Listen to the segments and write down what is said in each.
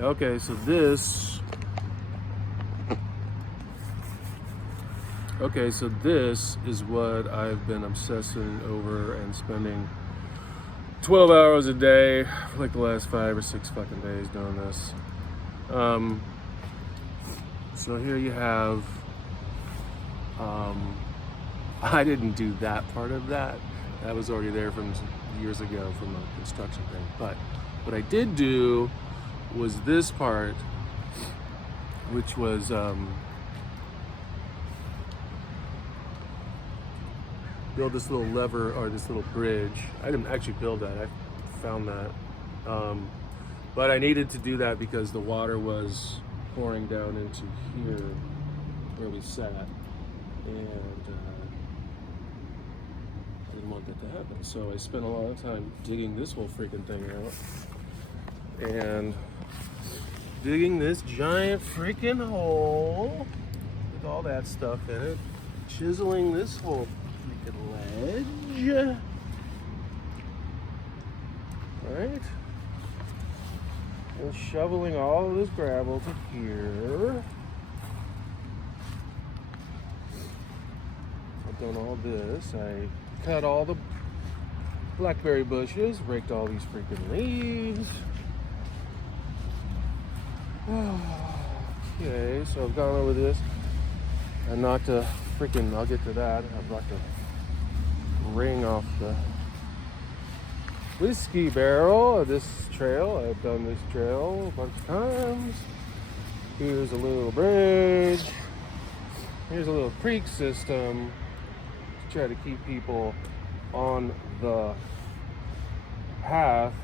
Okay, so this. Okay, so this is what I've been obsessing over and spending 12 hours a day for like the last 5 or 6 fucking days doing this. So here you have. I didn't do that part of that. That was already there from years ago from a construction thing. But what I did do was this part, which was build this little lever or this little bridge. I didn't actually build that. I found that. But I needed to do that because the water was pouring down into here where we sat. And I didn't want that to happen. So I spent a lot of time digging this whole freaking thing out. And digging this giant freaking hole with all that stuff in it. Chiseling this whole freaking ledge. Right? And shoveling all of this gravel to here. I've done all this. I cut all the blackberry bushes, raked all these freaking leaves. Okay, so I've gone over this. I knocked a freaking, I'll get to that. I've knocked a ring off the whiskey barrel of this trail. I've done this trail a bunch of times. Here's a little bridge. Here's a little creek system to try to keep people on the path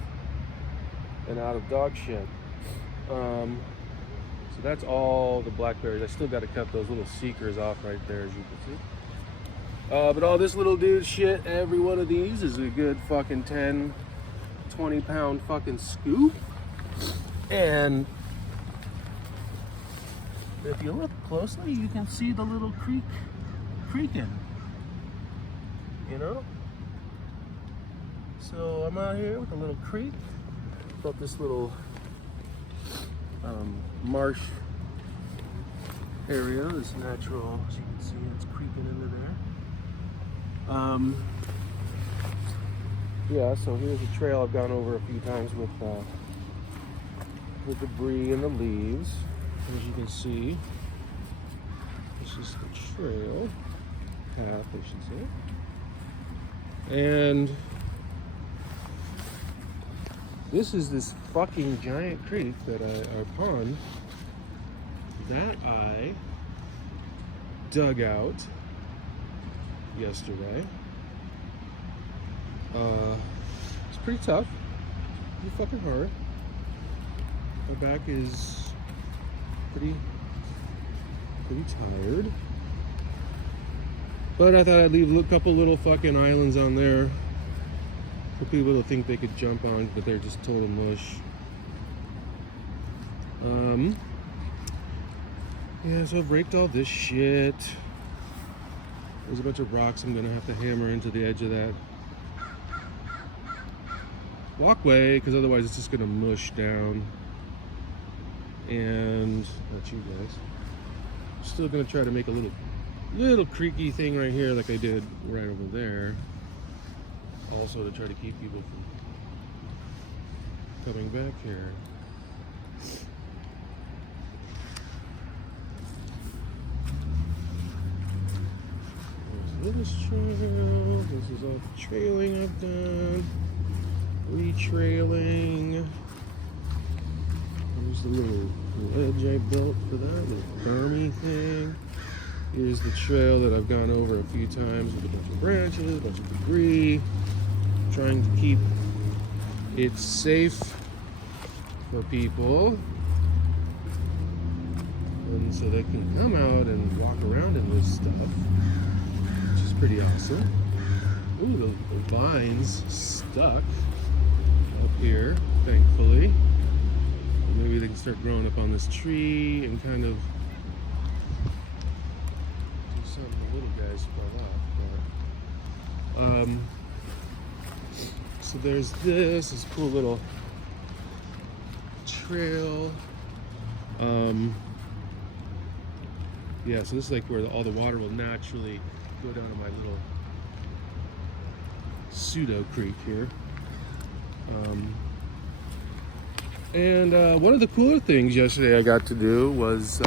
and out of dog shit. So that's all the blackberries. I still got to cut those little seekers off right there, as you can see. But all this little dude shit, every one of these is a good fucking 10, 20 pound fucking scoop. And if you look closely, you can see the little creek creaking. You know? So I'm out here with a little creek. Built this little marsh area, this natural, as you can see, it's creeping into there. Yeah, so here's a trail I've gone over a few times with the debris and the leaves. As you can see, this is the trail, path I should say. And this is this fucking giant creek that or pond that I dug out yesterday. It's pretty tough, pretty fucking hard. My back is pretty tired. But I thought I'd leave a couple little fucking islands on there for people to think they could jump on, but they're just total mush. Yeah, so I've raked all this shit. There's a bunch of rocks I'm gonna have to hammer into the edge of that walkway, because otherwise it's just gonna mush down. And not you guys. Still gonna try to make a little creaky thing right here, like I did right over there. Also to try to keep people from coming back here. There's this trail. This is all the trailing I've done. Retrailing. There's the little ledge I built for that, little bermy thing. Here's the trail that I've gone over a few times with a bunch of branches, a bunch of debris. Trying to keep it safe for people. And so they can come out and walk around in this stuff, which is pretty awesome. Ooh, the vines stuck up here, thankfully. Maybe they can start growing up on this tree and kind of do something the little guys fall off. But, so there's this cool little trail. Yeah, so this is like where all the water will naturally go down to my little pseudo creek here. And one of the cooler things yesterday I got to do was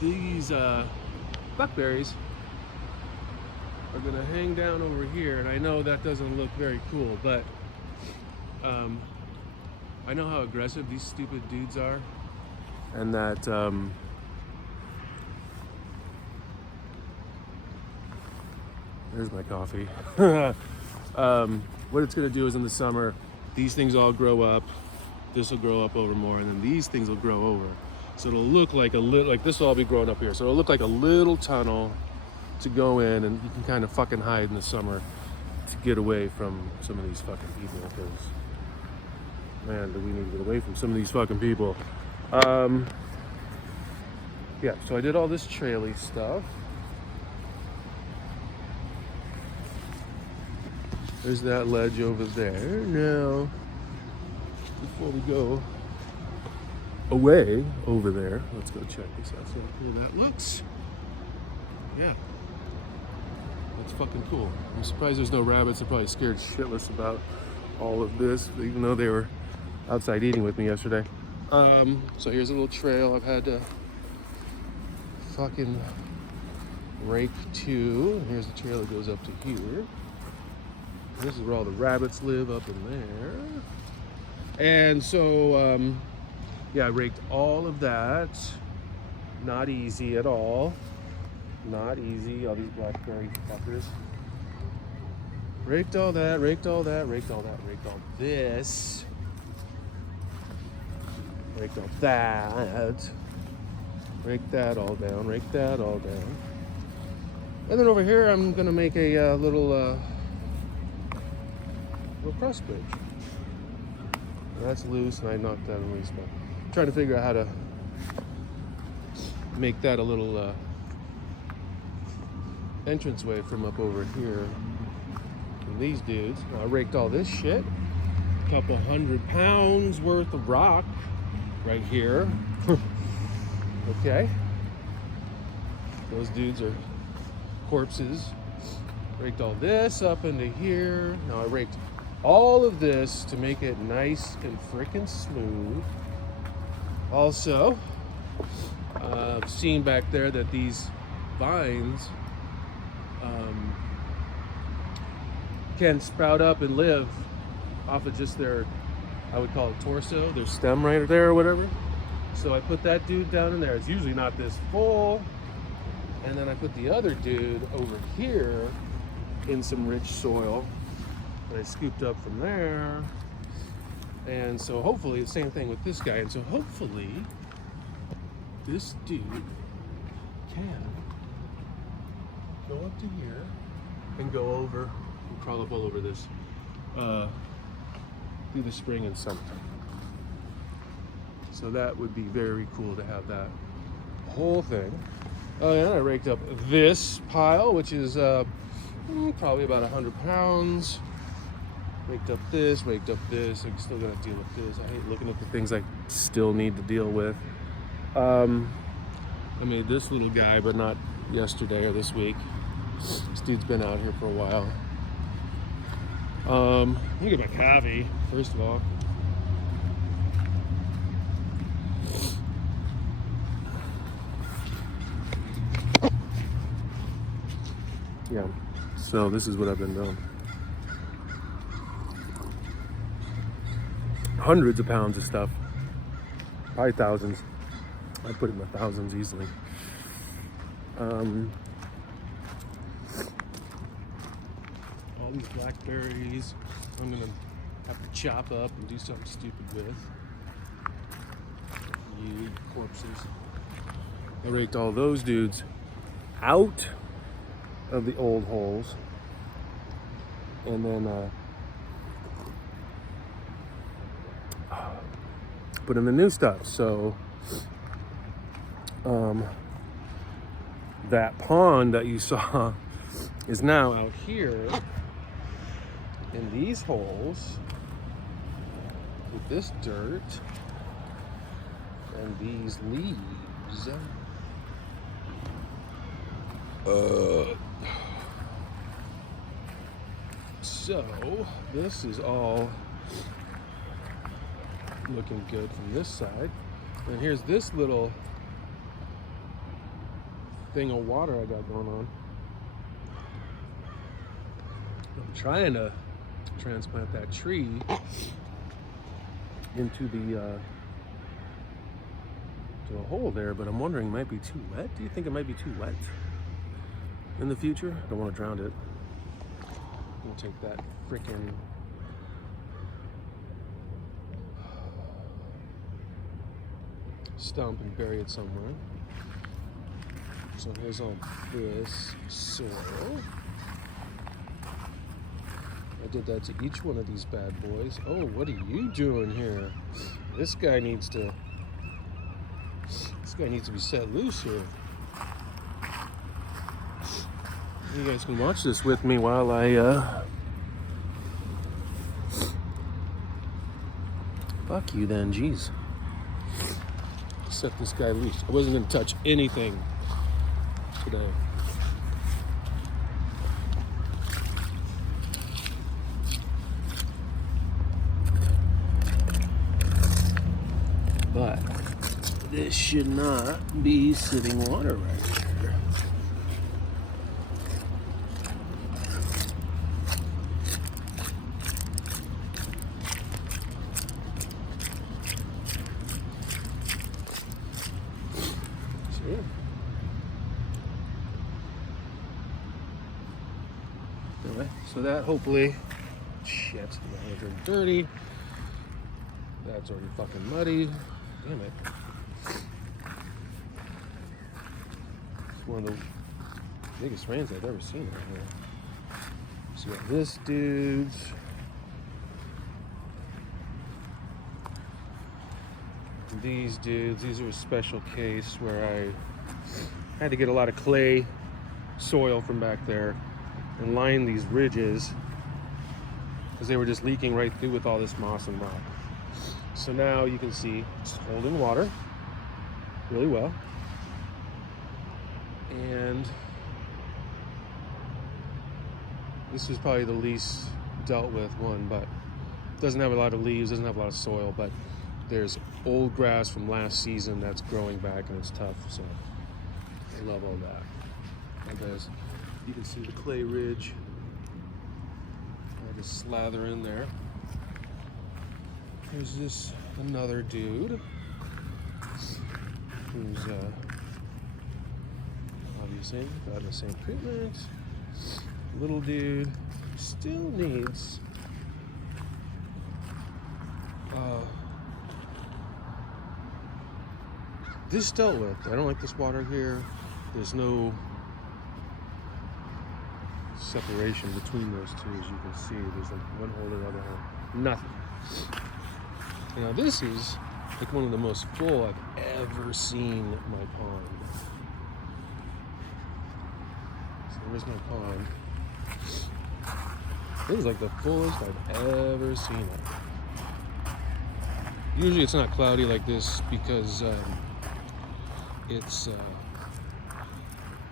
these buckberries are gonna hang down over here, and I know that doesn't look very cool, but I know how aggressive these stupid dudes are, and that there's my coffee. What it's gonna do is in the summer, these things all grow up. This will grow up over more, and then these things will grow over. So it'll look like a little, like this will all be growing up here. So it'll look like a little tunnel to go in, and you can kind of fucking hide in the summer to get away from some of these fucking people, because man, do we need to get away from some of these fucking people. Yeah, so I did all this traily stuff. There's that ledge over there. Now, before we go away over there, let's go check this out. See how cool that looks. Yeah. That's fucking cool. I'm surprised there's no rabbits. They're probably scared shitless about all of this, even though they were outside eating with me yesterday. So here's a little trail I've had to fucking rake to. Here's the trail that goes up to here. This is where all the rabbits live, up in there. And so, yeah, I raked all of that. Not easy at all. Not easy, all these blackberry fuckers. Raked all that, raked all that, raked all that, raked all this. Raked all that. Rake that all down, rake that all down. And then over here, I'm gonna make a little cross bridge. That's loose, and I knocked that loose. But I'm trying to figure out how to make that a little entranceway from up over here. And these dudes, I raked all this shit. A couple 100 pounds worth of rock right here. Okay. Those dudes are corpses. Raked all this up into here. Now I raked all of this to make it nice and frickin' smooth. Also, I've seen back there that these vines can sprout up and live off of just their, I would call it torso, their stem right there or whatever. So I put that dude down in there. It's usually not this full. And then I put the other dude over here in some rich soil that I scooped up from there. And so hopefully the same thing with this guy. And so hopefully this dude can go up to here and go over and crawl up all over this through the spring and summertime. So that would be very cool to have that whole thing. Oh yeah, I raked up this pile, which is probably about 100 pounds. Raked up this. I'm still gonna deal with this. I hate looking at the things I still need to deal with. I made this little guy, but not yesterday or this week. This dude's been out here for a while. Let me get my coffee, first of all. Yeah, so this is what I've been doing. Hundreds of pounds of stuff, probably thousands. I put it in the thousands easily. All these blackberries, I'm gonna have to chop up and do something stupid with. You corpses. I raked all those dudes out of the old holes, and then put in the new stuff. So that pond that you saw is now out here in these holes, with this dirt and these leaves. So this is all looking good from this side. And here's this little thing of water I got going on. I'm trying to transplant that tree into the to a hole there, but I'm wondering, it might be too wet. Do you think it might be too wet in the future? I don't want to drown it. We'll take that freaking stump and bury it somewhere. So here's all this soil. I did that to each one of these bad boys. Oh, what are you doing here? This guy needs to be set loose here. You guys can watch this with me while I fuck you then, jeez. Set this guy loose. I wasn't gonna touch anything today. But this should not be sitting water right here. See? Anyway, so that hopefully, shit, my hands are dirty. That's already fucking muddy. Damn it. It's one of the biggest rains I've ever seen right here. So we got this dude's. These dudes, these are a special case where I had to get a lot of clay soil from back there and line these ridges because they were just leaking right through with all this moss and rock. So now you can see it's holding water really well. And this is probably the least dealt with one, but it doesn't have a lot of leaves, doesn't have a lot of soil, but there's old grass from last season that's growing back and it's tough, so I love all that. And there's, you can see the clay ridge. I just slather in there. There's this another dude who's obviously got the same treatment. Little dude still needs this dealt with. I don't like this water here. There's no separation between those two, as you can see. There's like one hole and the other hole. Nothing. Now this is like one of the most full I've ever seen my pond. So there's my pond. It was like the fullest I've ever seen it. Usually it's not cloudy like this because it's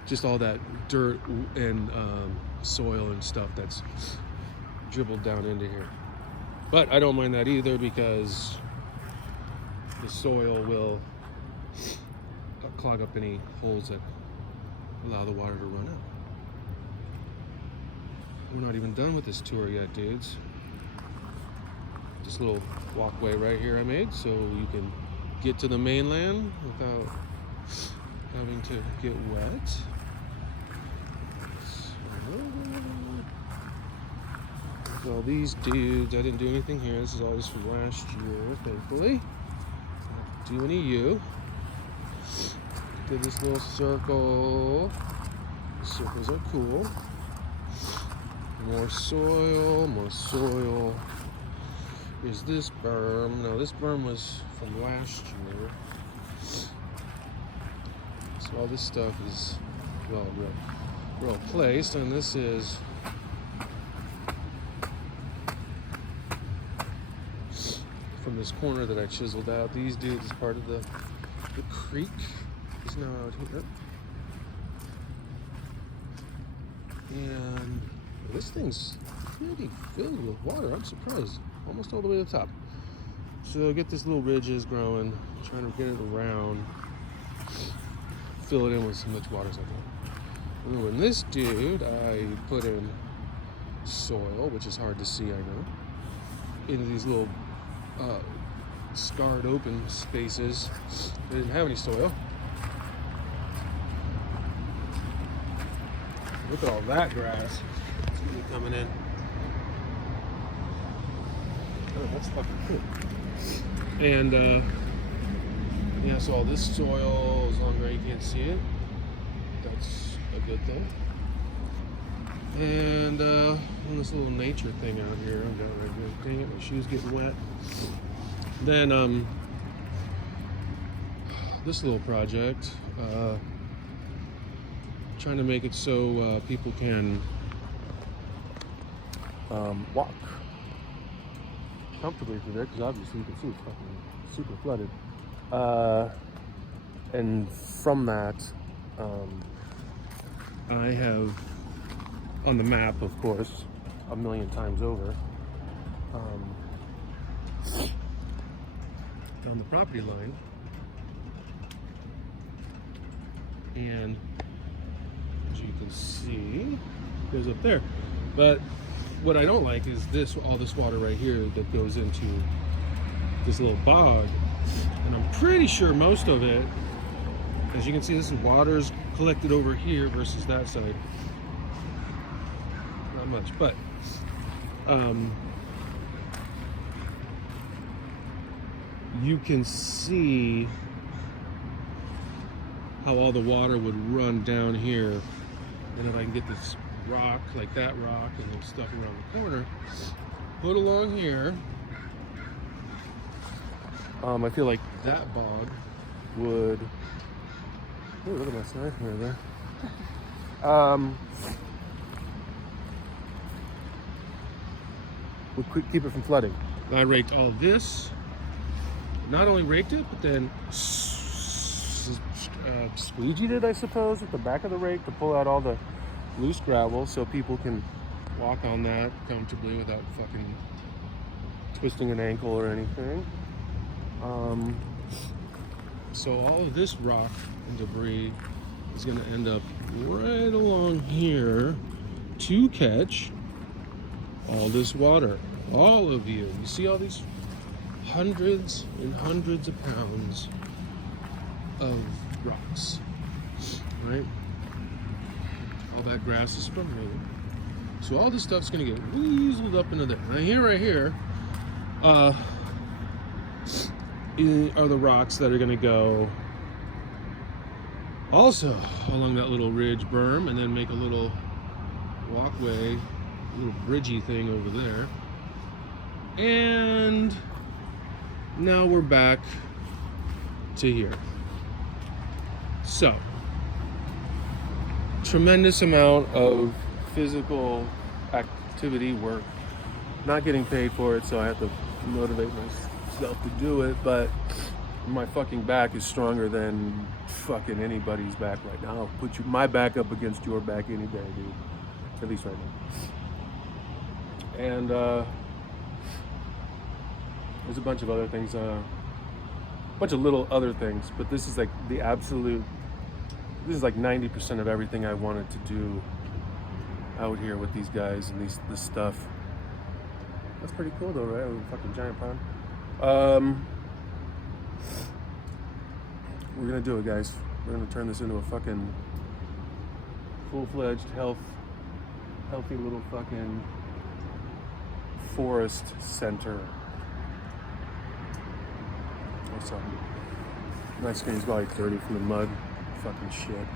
just all that dirt and soil and stuff that's dribbled down into here. But I don't mind that either because the soil will clog up any holes that allow the water to run out. We're not even done with this tour yet, dudes. This little walkway right here I made so you can get to the mainland without having to get wet. So these dudes, I didn't do anything here. This is all just from last year, thankfully. Not do any you. Did this little circle. The circles are cool. More soil, more soil. Here's this berm. Now this berm was from last year. So all this stuff is well placed, and this is from this corner that I chiseled out. These dudes is part of the creek. Is now out here. And this thing's pretty filled with water. I'm surprised. Almost all the way to the top. So get this little ridges growing. Trying to get it around. Fill it in with as much water as I can. And then this dude, I put in soil, which is hard to see, I know, into these little scarred open spaces. They didn't have any soil. Look at all that grass coming in. Oh, that's fucking cool. And yeah, so all this soil, as long as you can't see it, that's a good thing. And this little nature thing out here, I've got right here. Dang it, my shoes getting wet. Then this little project, trying to make it so people can walk comfortably through there, because obviously you can see it's fucking super flooded. And from that, I have on the map, of course, a million times over, down the property line, and as you can see, it goes up there. But what I don't like is all this water right here that goes into this little bog. And I'm pretty sure most of it, as you can see, this is water's collected over here versus that side. Not much, but you can see how all the water would run down here. And if I can get this rock, like that rock, and then stuff around the corner, put along here, I feel like that bog would. Oh, look at my side mirror there. Would keep it from flooding. I raked all this. Not only raked it, but then squeegeed it, I suppose, with the back of the rake to pull out all the loose gravel, so people can walk on that comfortably without fucking twisting an ankle or anything. So all of this rock and debris is going to end up right along here to catch all this water. All of you. You see all these hundreds and hundreds of pounds of rocks, right? All that grass is from me. So all this stuff's going to get weaseled up into there. Now right here, are the rocks that are going to go also along that little ridge berm, and then make a little walkway, a little bridgey thing over there. And now we're back to here. So, tremendous amount of physical activity, work, not getting paid for it, so I have to motivate myself to do it, but my fucking back is stronger than fucking anybody's back right now. I'll put my back up against your back any day, dude. At least right now. And there's a bunch of other things, a bunch of little other things, but this is like the absolute, this is like 90% of everything I wanted to do out here with these guys and this stuff. That's pretty cool though, right? A fucking giant pond. We're gonna do it, guys. We're gonna turn this into a fucking full-fledged healthy little fucking forest center or something. My skin's probably dirty from the mud. Fucking shit.